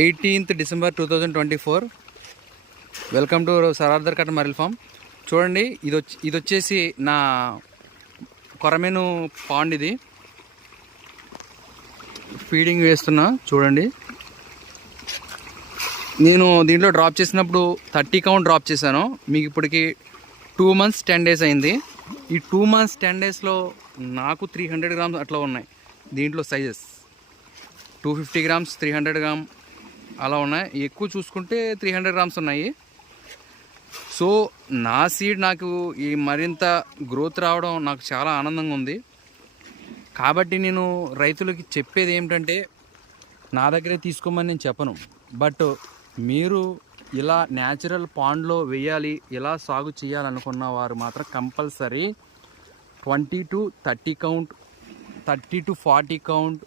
18th December 2024. Welcome to సరార్దర్ కట్ మరిల్ ఫామ్. చూడండి, ఇది వచ్చేసి నా కొరమేను పాండ్. ఇది ఫీడింగ్ వేస్తున్నా. చూడండి, నేను దీంట్లో డ్రాప్ చేసినప్పుడు 30 కౌంట్ డ్రాప్ చేశాను. మీకు ఇప్పటికి 2 months 10 days అయింది. ఈ 2 months 10 daysలో నాకు 300 grams అట్లా ఉన్నాయి. దీంట్లో సైజెస్ 250 grams, 300 grams అలా ఉన్నాయి. ఎక్కువ చూసుకుంటే 300 grams ఉన్నాయి. సో నా సీడ్ నాకు ఈ మరింత గ్రోత్ రావడం నాకు చాలా ఆనందంగా ఉంది. కాబట్టి నేను రైతులకి చెప్పేది ఏమిటంటే, నా దగ్గరే తీసుకోమని నేను చెప్పను. బట్ మీరు ఇలా న్యాచురల్ పాండ్లో వేయాలి, ఇలా సాగు చేయాలనుకున్న వారు మాత్రం compulsory 20 to 30 count, 30 to 40 count